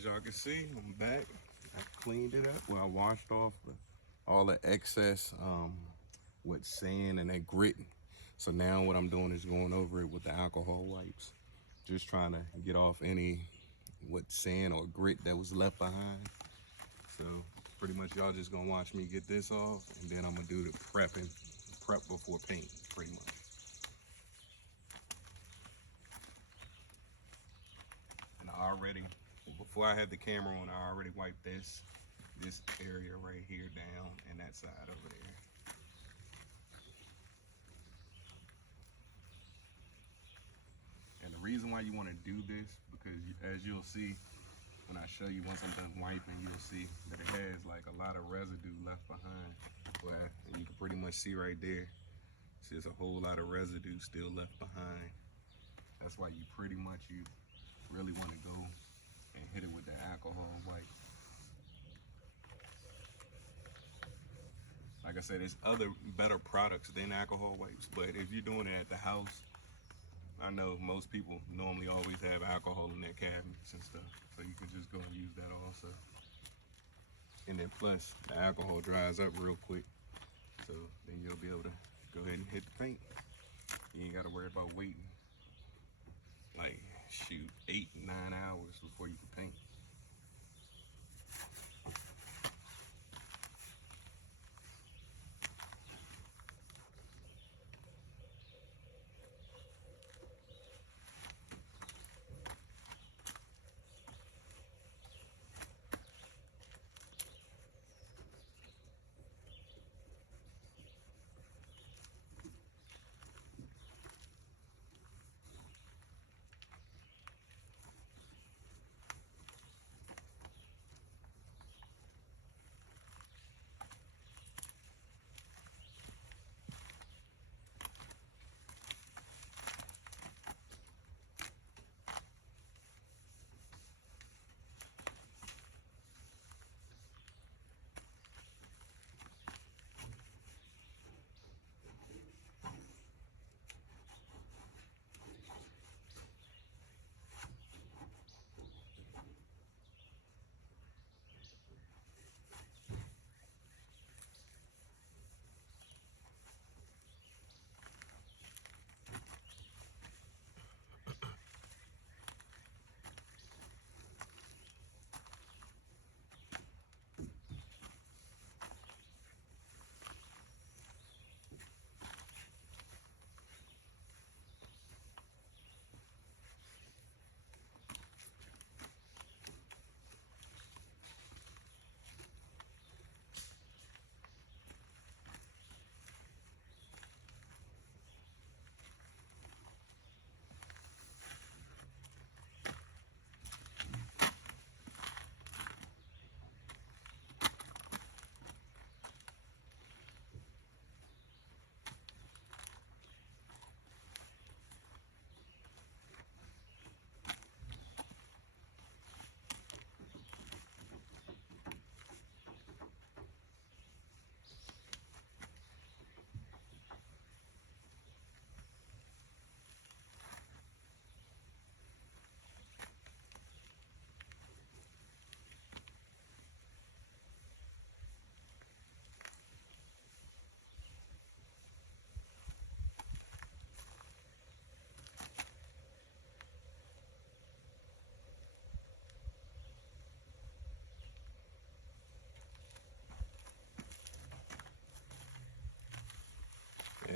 As y'all can see, I'm back. I cleaned it up. Well, I washed off all the excess with sand and that grit. So now what I'm doing is going over it with the alcohol wipes. Just trying to get off any sand or grit that was left behind. So pretty much y'all just gonna watch me get this off, and then I'm gonna do the prep before paint, pretty much. And before I had the camera on, I already wiped this area right here down and that side over there. And the reason why you want to do this, because as you'll see when I show you, once I'm done wiping, you'll see that it has like a lot of residue left behind. Well, and you can pretty much see right there, there's a whole lot of residue still left behind. That's why you really want to go and hit it with the alcohol wipe. Like I said, there's other better products than alcohol wipes, but if you're doing it at the house, I know most people normally always have alcohol in their cabinets and stuff, so you can just go and use that also. And then plus, the alcohol dries up real quick, so then you'll be able to go ahead and hit the paint. You ain't got to worry about waiting, like, shoot, 8-9 hours before you can paint.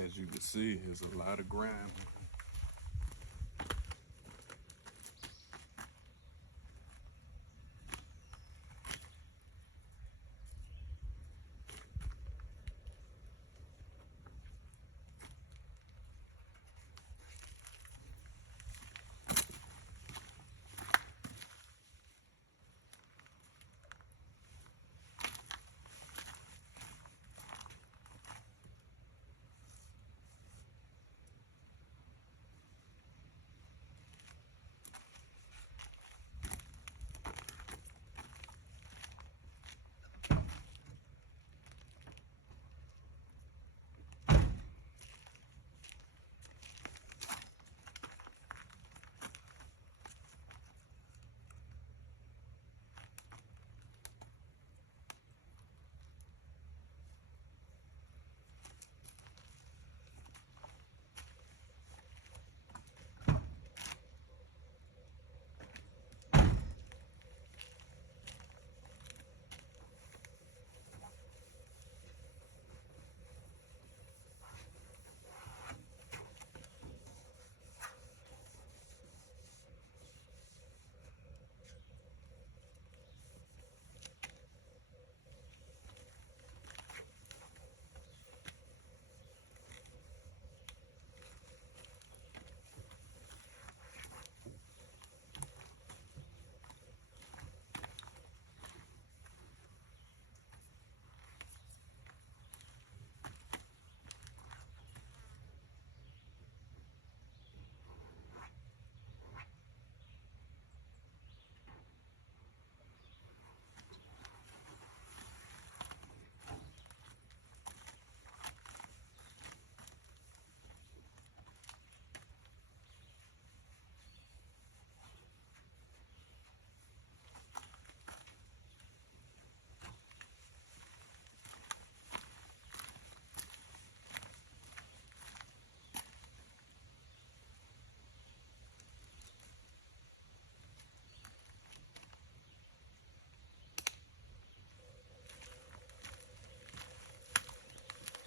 As you can see, there's a lot of grime.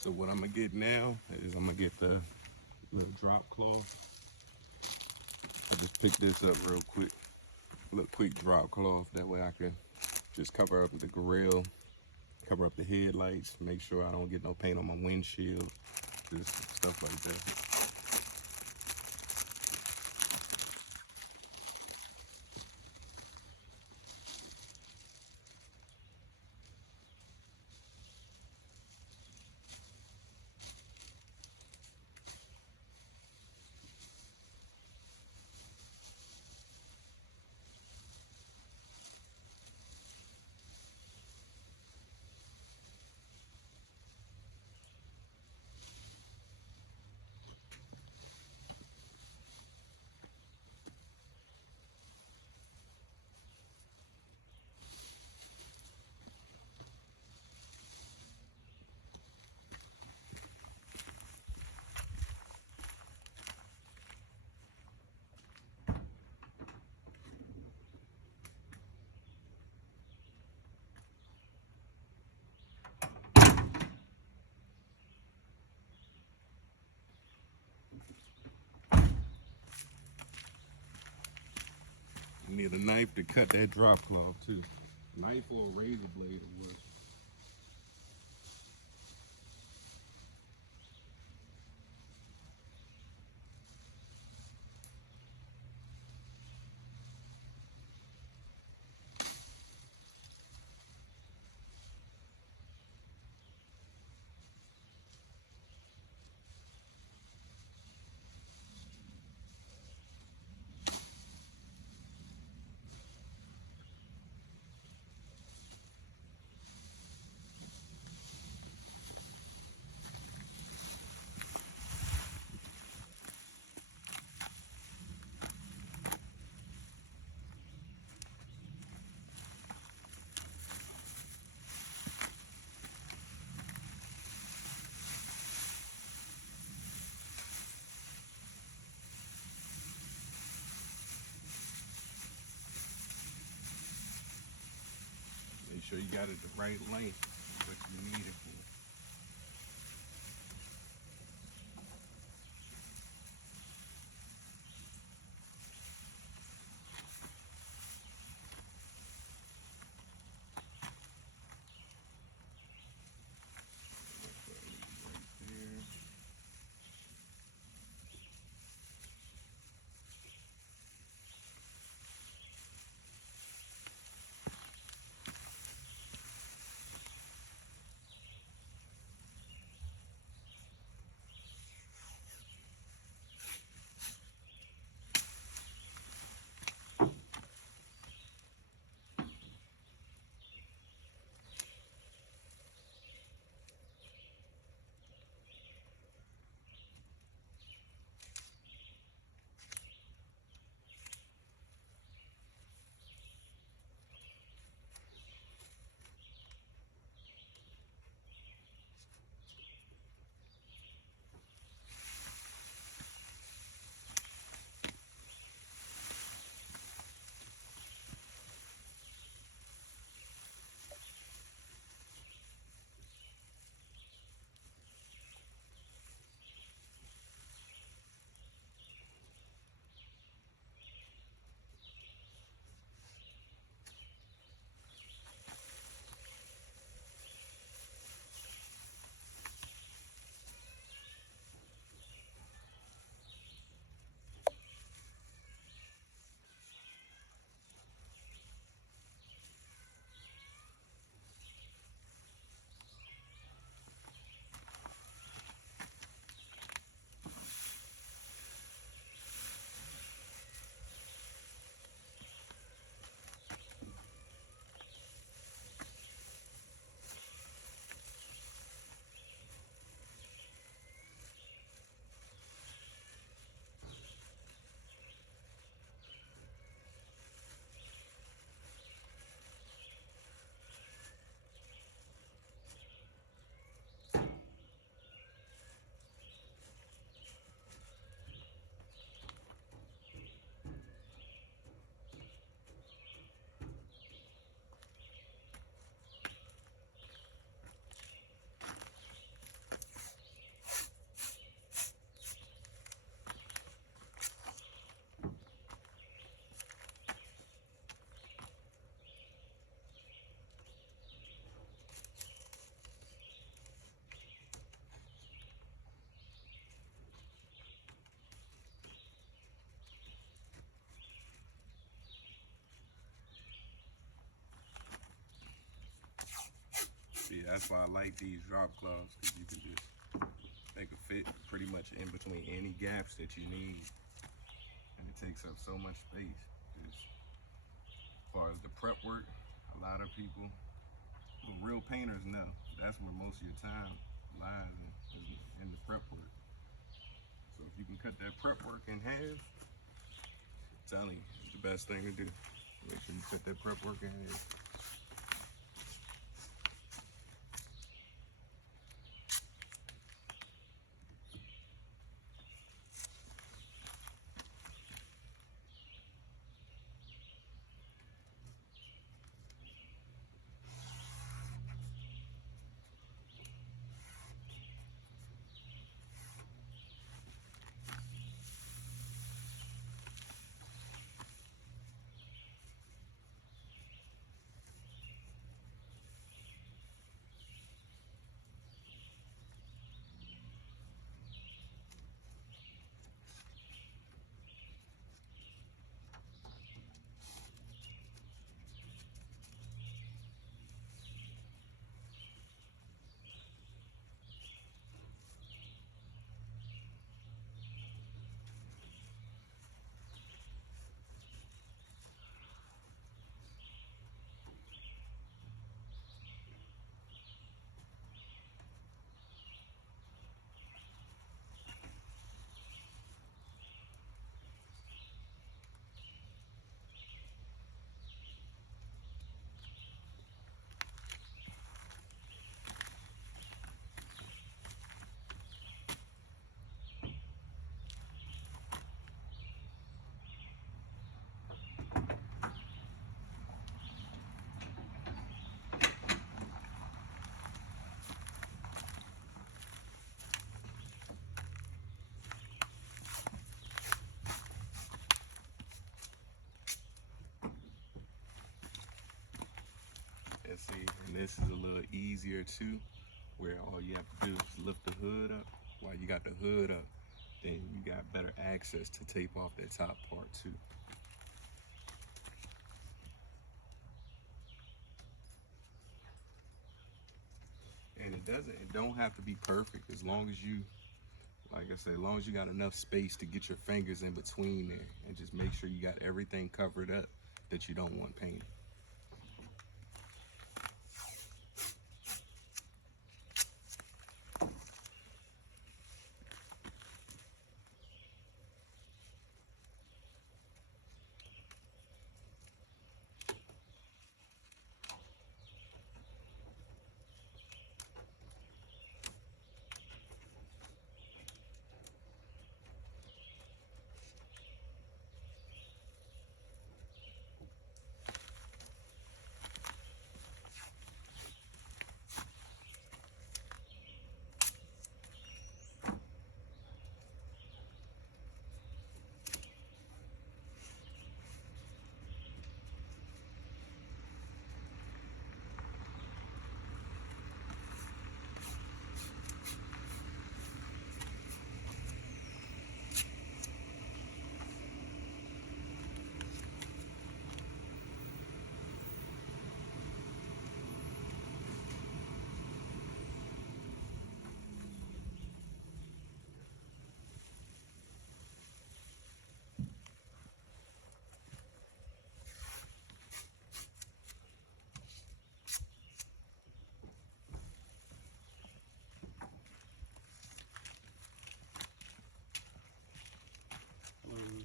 So what I'm gonna get now is I'm gonna get the little drop cloth. I just pick this up real quick. A little quick drop cloth. That way I can just cover up the grill, cover up the headlights, make sure I don't get no paint on my windshield, just stuff like that. You need a knife to cut that drop cloth too. Knife or a razor blade will work. Make sure you got it the right length, what you need it for. Right there. That's why I like these drop cloths, because you can just, they can fit pretty much in between any gaps that you need. And it takes up so much space. Just, as far as the prep work, a lot of people, real painters know, that's where most of your time lies in the prep work. So if you can cut that prep work in half, I'm telling you, it's the best thing to do. Make sure you cut that prep work in half. And see, and this is a little easier too, where all you have to do is lift the hood up. While you got the hood up, then you got better access to tape off that top part too. And it don't have to be perfect, as long as you, like I said, as long as you got enough space to get your fingers in between there, and just make sure you got everything covered up that you don't want painted.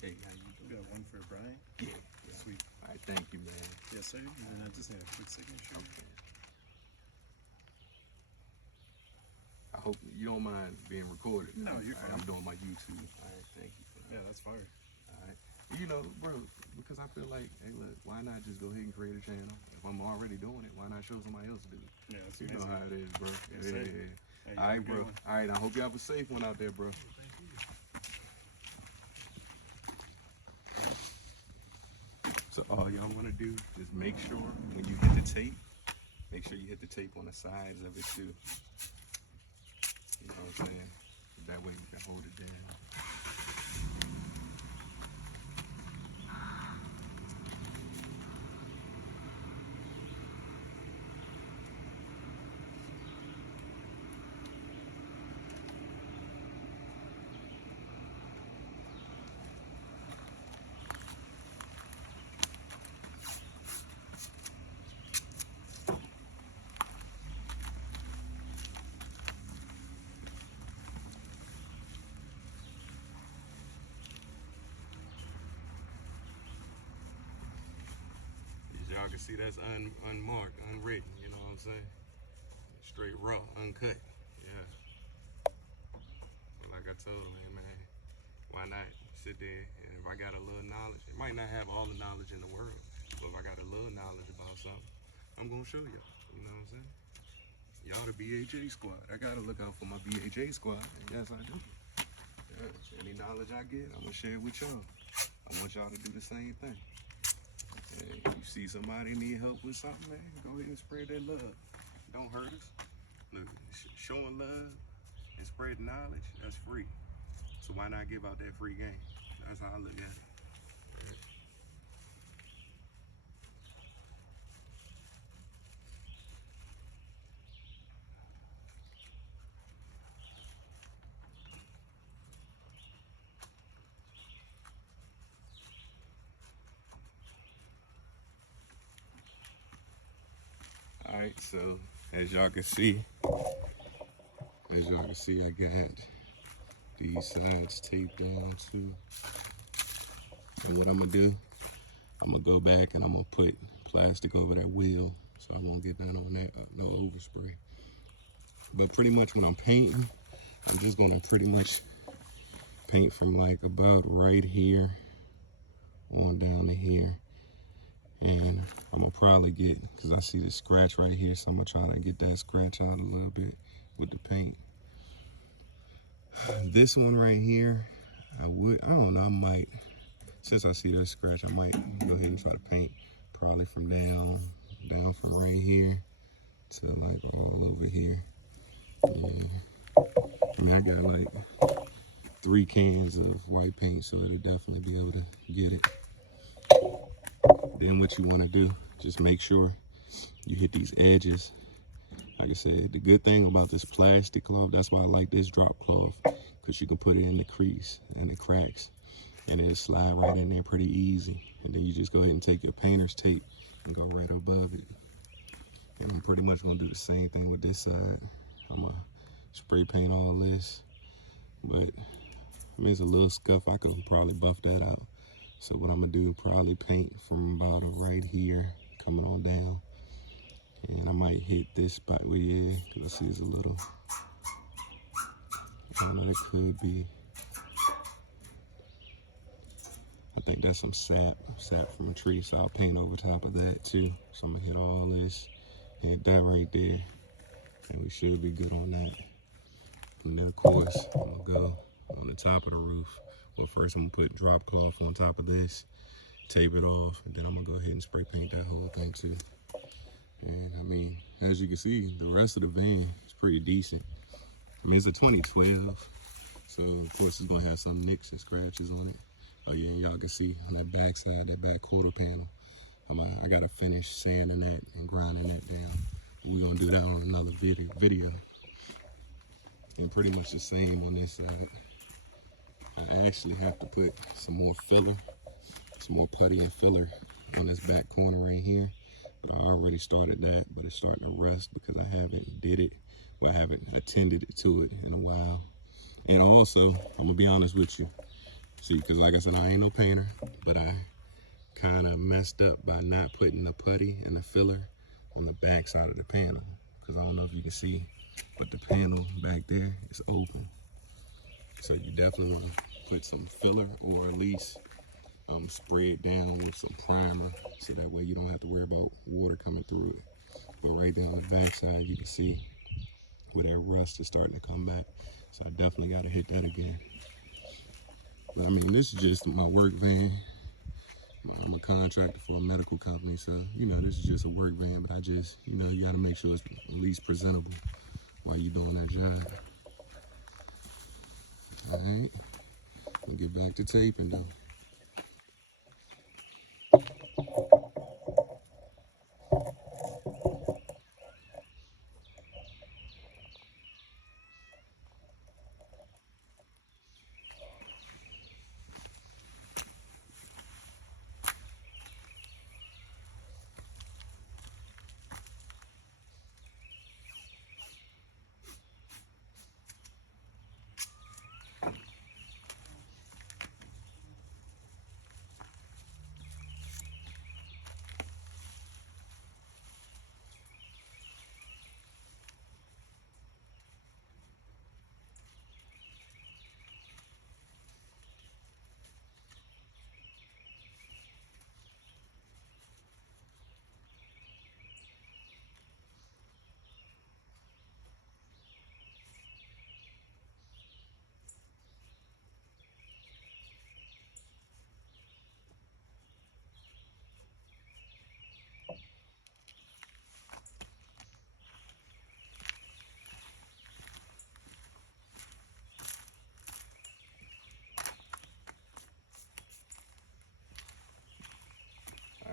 Hey, how you We doing? got one for Brian. Yeah. Sweet. All right, thank you, man. Yes, sir. And then I just need a quick signature. Okay. I hope you don't mind being recorded. No, you're All right, fine. I'm doing my YouTube. All right, thank you for that. Yeah, that's fire. All right. You know, bro, because I feel like, hey, look, why not just go ahead and create a channel? If I'm already doing it, why not show somebody else to do it? Yeah, that's You know amazing. how it is, bro. Yes, Yeah, sir. yeah, yeah. Hey, you All have a right, good bro. one. All right, I hope you have a safe one out there, bro. So all y'all want to do is make sure when you hit the tape, make sure you hit the tape on the sides of it too. You know what I'm saying? That way you can hold it down. can see that's unmarked, unwritten, you know what I'm saying? Straight raw, uncut. Yeah. But like I told him, man, why not sit there and if I got a little knowledge, it might not have all the knowledge in the world, but if I got a little knowledge about something, I'm gonna show y'all. You know what I'm saying? Y'all the BHA squad. I gotta look out for my BHA squad. And yes, I do. Yeah, any knowledge I get, I'm gonna share it with y'all. I want y'all to do the same thing. And if you see somebody need help with something, man, go ahead and spread that love. Don't hurt us. Look, showing love and spreading knowledge, that's free. So why not give out that free game? That's how I look at it. All right, so as y'all can see, I got these sides taped down too. And what I'm gonna do, I'm gonna go back and I'm gonna put plastic over that wheel so I won't get down on that, no overspray. But pretty much when I'm painting, I'm just gonna pretty much paint from like about right here on down to here. And I'm gonna probably get, cause I see the scratch right here, so I'm gonna try to get that scratch out a little bit with the paint. This one right here, I don't know, I might, since I see that scratch, I might go ahead and try to paint probably from down from right here to like all over here. Yeah. I mean, I got like 3 cans of white paint, so it'll definitely be able to get it. Then what you wanna do, just make sure you hit these edges. Like I said, the good thing about this plastic cloth, that's why I like this drop cloth, because you can put it in the crease and the cracks and it'll slide right in there pretty easy. And then you just go ahead and take your painter's tape and go right above it. And I'm pretty much gonna do the same thing with this side. I'm gonna spray paint all this, but I mean, it's a little scuff. I could probably buff that out. So what I'm gonna do, probably paint from about right here, coming on down. And I might hit this spot where, yeah, because I see it's a little, I don't know, that could be, I think that's some sap from a tree, so I'll paint over top of that too. So I'm gonna hit all this, hit that right there, and we should be good on that. And then of course, I'm gonna go on the top of the roof. Well, first I'm gonna put drop cloth on top of this, tape it off, and then I'm gonna go ahead and spray paint that whole thing too. And I mean, as you can see, the rest of the van is pretty decent. I mean, it's a 2012, so of course it's gonna have some nicks and scratches on it. Oh yeah, and y'all can see on that back side, that back quarter panel, I gotta finish sanding that and grinding that down. We're gonna do that on another video. And pretty much the same on this side. I actually have to put some more filler, some more putty and filler on this back corner right here. But I already started that, but it's starting to rust because I haven't did it, or I haven't attended to it in a while. And also, I'm gonna be honest with you. See, because like I said, I ain't no painter, but I kind of messed up by not putting the putty and the filler on the back side of the panel. Because I don't know if you can see, but the panel back there is open. So you definitely want to put some filler, or at least spray it down with some primer, so that way you don't have to worry about water coming through it. But right there on the back side, you can see where that rust is starting to come back. So I definitely got to hit that again. But I mean, this is just my work van. I'm a contractor for a medical company, so you know, this is just a work van, but I just, you know, you got to make sure it's at least presentable while you're doing that job. All right, we'll get back to taping though.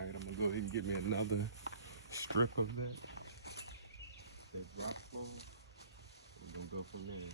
All right, I'm gonna go ahead and get me another strip of that rock foam. We're gonna go from there.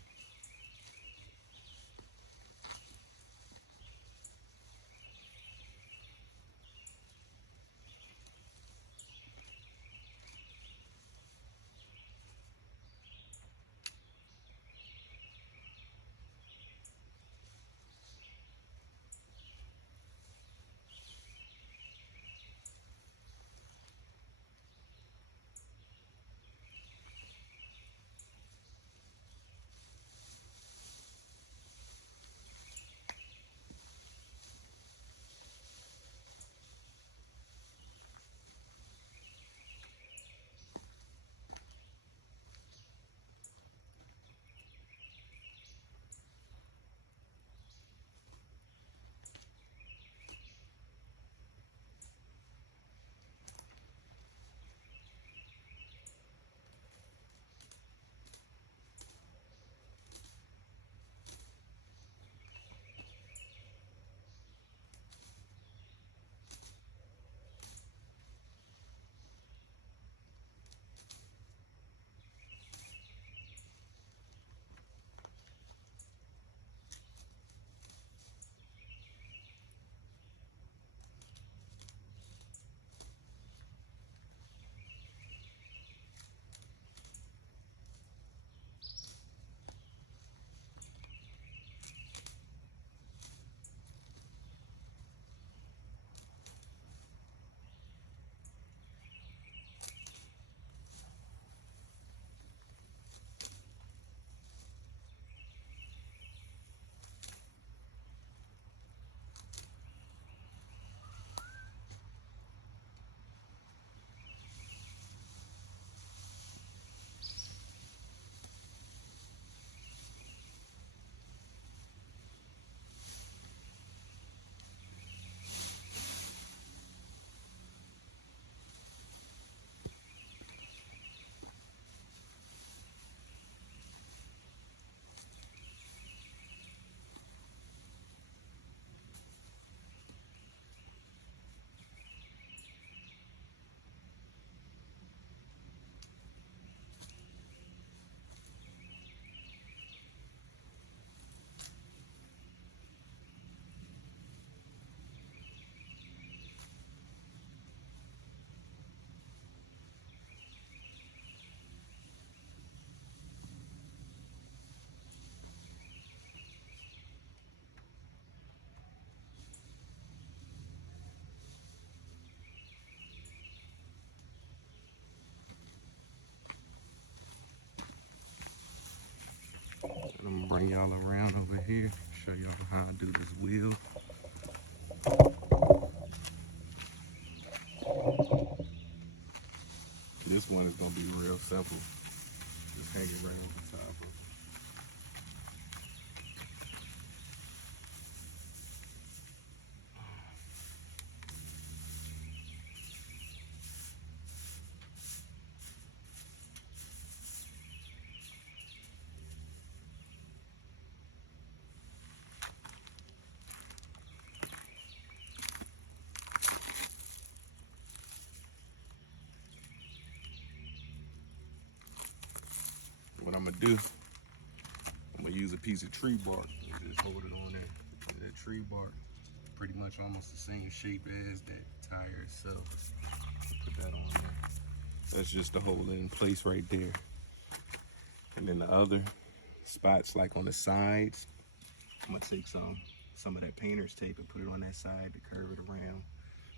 I'm gonna bring y'all around over here, show y'all how I do this wheel. This one is gonna be real simple. Just hang it right over top of it. What I'm gonna do, I'm gonna use a piece of tree bark and just hold it on there. And that tree bark, pretty much almost the same shape as that tire itself. Put that on there. That's just to hold it in place right there. And then the other spots, like on the sides, I'm gonna take some of that painter's tape and put it on that side to curve it around,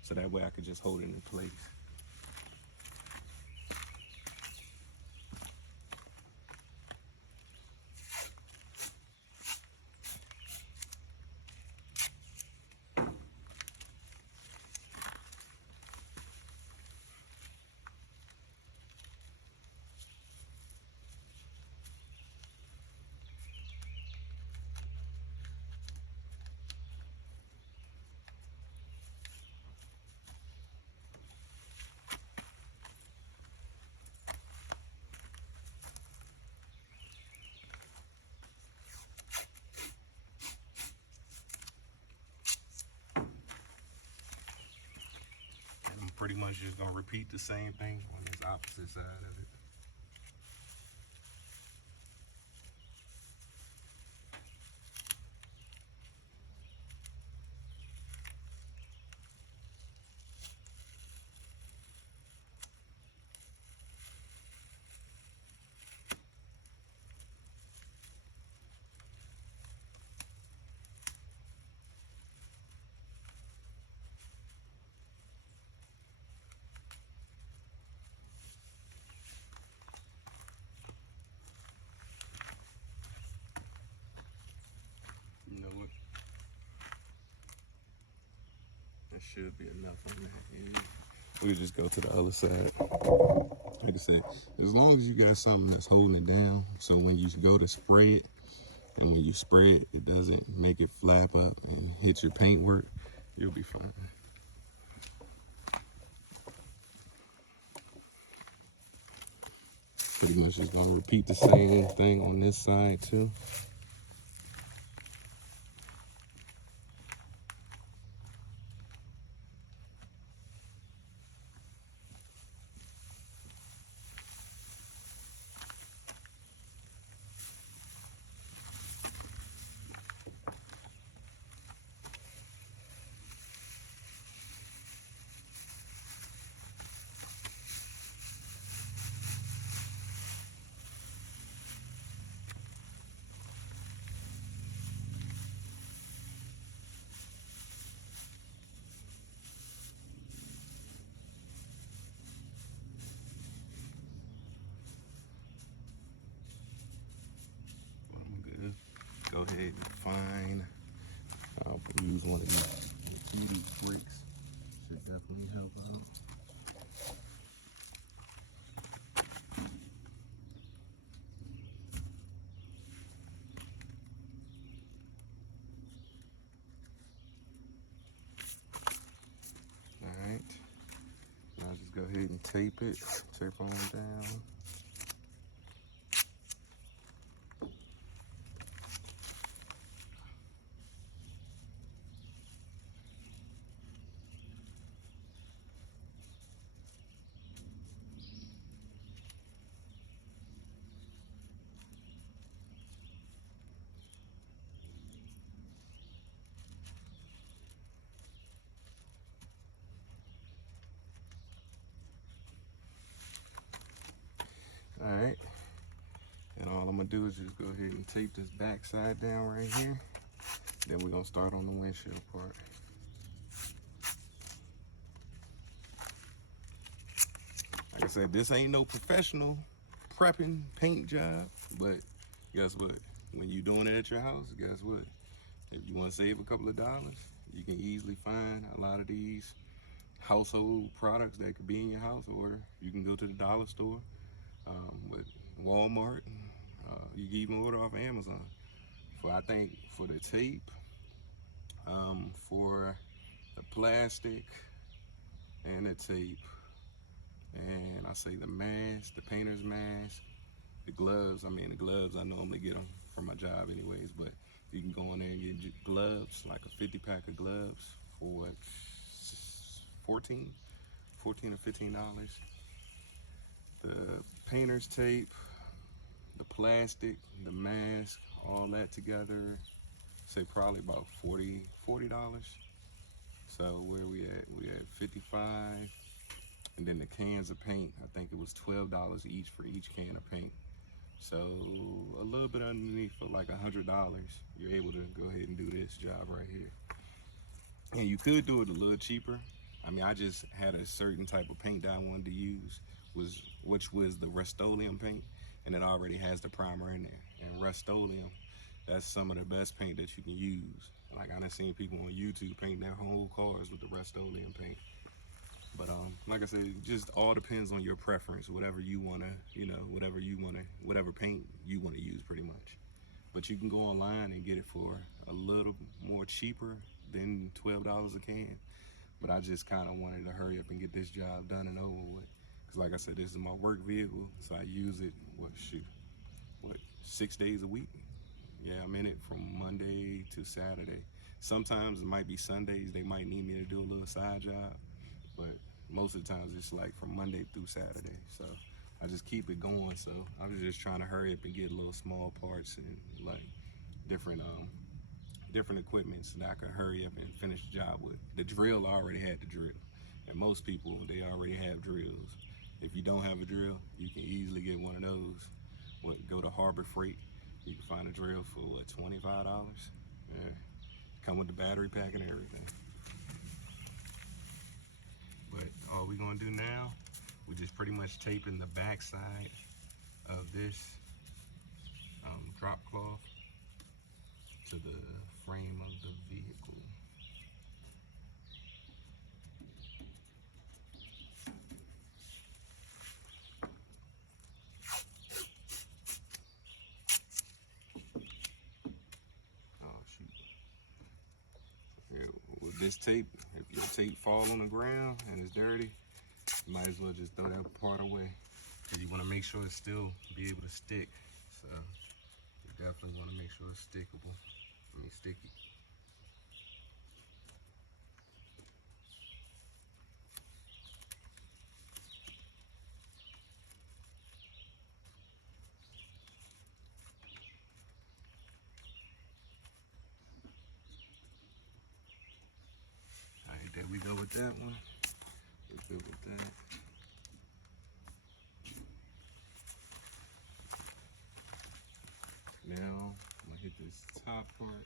so that way I could just hold it in place. pretty much just gonna repeat the same thing on this opposite side of it. You know what? That should be enough on that end. We'll just go to the other side. Like I said, as long as you got something that's holding it down, so when you go to spray it, and when you spray it, it doesn't make it flap up and hit your paintwork, you'll be fine. Pretty much just gonna repeat the same thing on this side too. I'm good. Go ahead and find. I'll use one of these beauty bricks. Should definitely help out. Alright. Now just go ahead and tape it. Tape on down. Alright. And all I'm gonna do is just go ahead and tape this back side down right here. Then we're gonna start on the windshield part. Like I said, this ain't no professional prepping paint job, but guess what? When you doing it at your house, guess what? If you want to save a couple of dollars, you can easily find a lot of these household products that could be in your house, or you can go to the dollar store, with Walmart. You can even order off Amazon. I think for the tape, for the plastic and the tape, and I say the mask, the painter's mask, the gloves. I mean, the gloves, I normally get them from my job anyways, but you can go in there and get gloves, like a 50 pack of gloves for what, 14 or $15. The painter's tape, the plastic, the mask, all that together, say probably about $40. So where we at? We at 55. And then the cans of paint, I think it was $12 each for each can of paint. So a little bit underneath, for like $100, you're able to go ahead and do this job right here. And you could do it a little cheaper. I mean, I just had a certain type of paint that I wanted to use, which was the Rust-Oleum paint, and it already has the primer in there. And Rust-Oleum, that's some of the best paint that you can use. Like, I done seen people on YouTube paint their whole cars with the Rust-Oleum paint. But like I said, it just all depends on your preference, whatever you wanna, whatever paint you wanna use, pretty much. But you can go online and get it for a little more cheaper than $12 a can. But I just kind of wanted to hurry up and get this job done and over with. Cause like I said, this is my work vehicle, so I use it, 6 days a week? Yeah, I'm in it from Monday to Saturday. Sometimes it might be Sundays, they might need me to do a little side job, but most of the times it's like from Monday through Saturday. So I just keep it going. So I was just trying to hurry up and get little small parts and like different different equipment so that I could hurry up and finish the job with. The drill, I already had the drill. And most people, they already have drills. If you don't have a drill, you can easily get one of those. Go to Harbor Freight. You can find a drill for what, $25? Yeah. Come with the battery pack and everything. But all we're gonna do now, we're just pretty much taping the back side of this drop cloth to the frame of the vehicle. Oh shoot. Yeah, with this tape, if your tape fall on the ground and it's dirty, you might as well just throw that part away. Because you want to make sure it still be able to stick. So you definitely want to make sure it's stickable. I mean sticky. Alright, there we go with that one. We're good with that. Now I'm gonna hit this top part.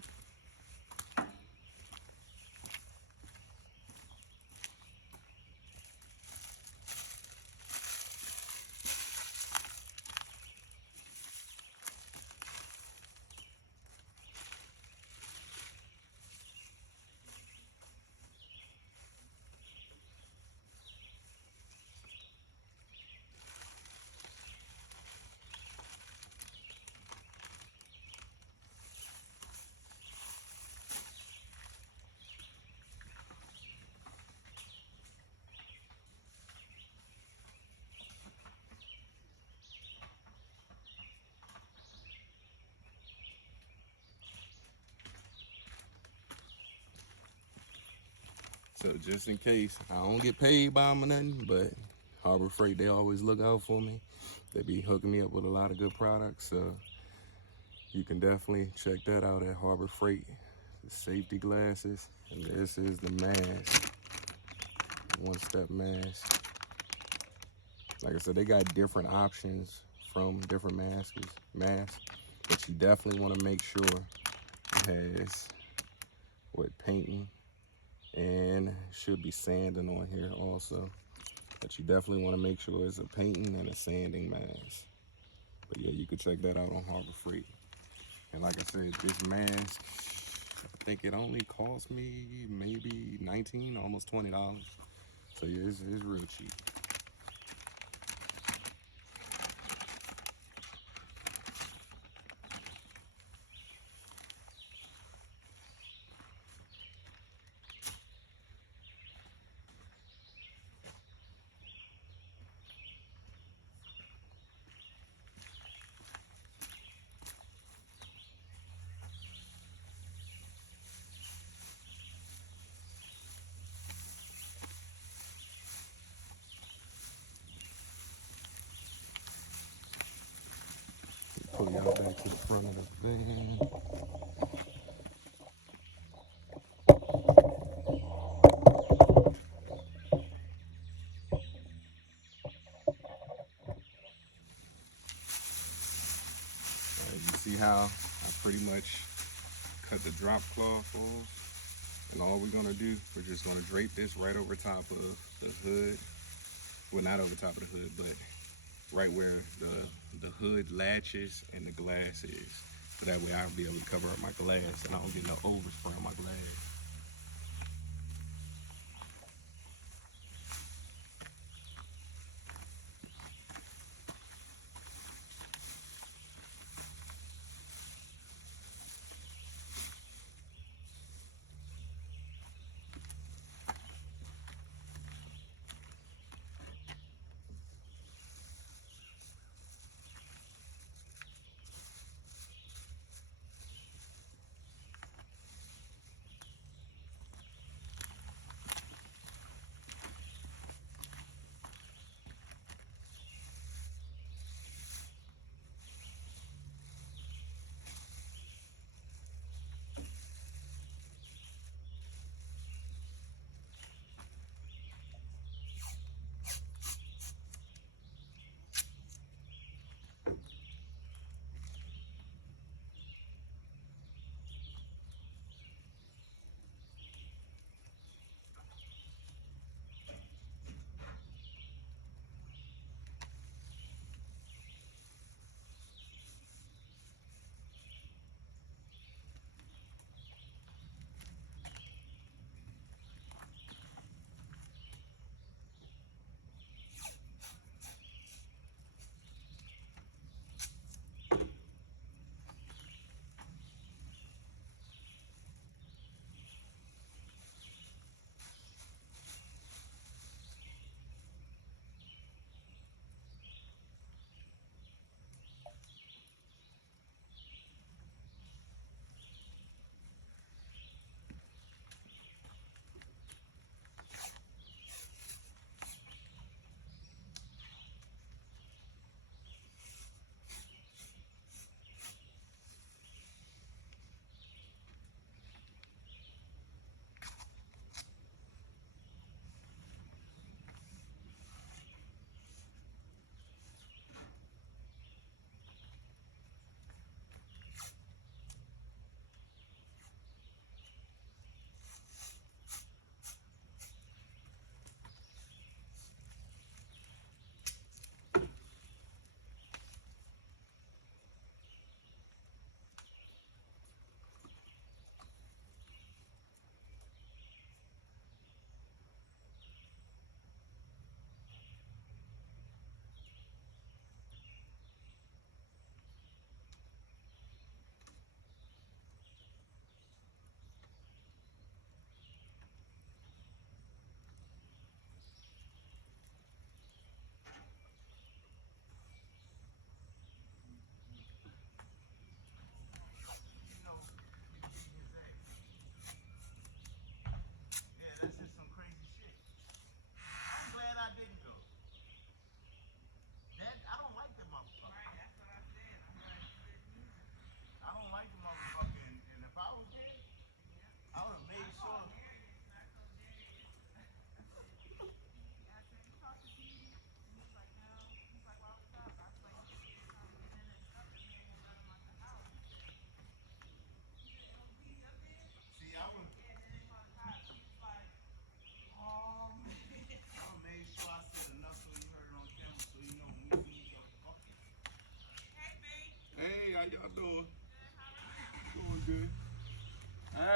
So just in case, I don't get paid by them or nothing, but Harbor Freight, they always look out for me. They be hooking me up with a lot of good products. So you can definitely check that out at Harbor Freight. The safety glasses, and this is the mask. One-step mask. Like I said, they got different options from different masks, but you definitely want to make sure it has painting, and should be sanding on here also. But you definitely want to make sure it's a painting and a sanding mask. But yeah, you can check that out on Harbor Freight. And like I said, this mask, I think it only cost me maybe $19, almost $20. So yeah, it's real cheap. Pull y'all back to the front of the van. You see how I pretty much cut the drop cloth off, and all we're gonna do, we're just gonna drape this right over top of the hood. Well, not over top of the hood, but right where the hood latches and the glass is. So that way I'll be able to cover up my glass and I don't get no overspray on my glass.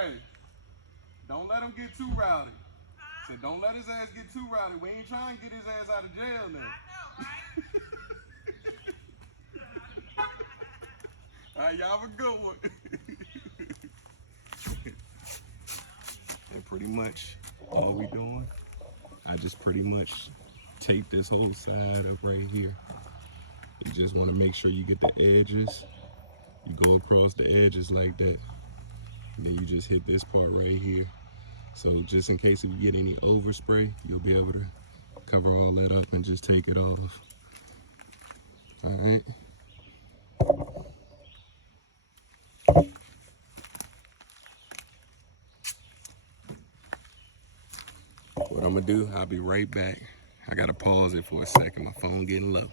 Trey, don't let him get too rowdy. Said, don't let his ass get too rowdy. We ain't trying to get his ass out of jail now. I know, right? All right, y'all have a good one. And pretty much all we doing, I just pretty much tape this whole side up right here. You just want to make sure you get the edges. You go across the edges like that. And then you just hit this part right here. So just in case if you get any overspray, you'll be able to cover all that up and just take it off. All right. What I'm gonna do, I'll be right back. I gotta pause it for a second. My phone getting low.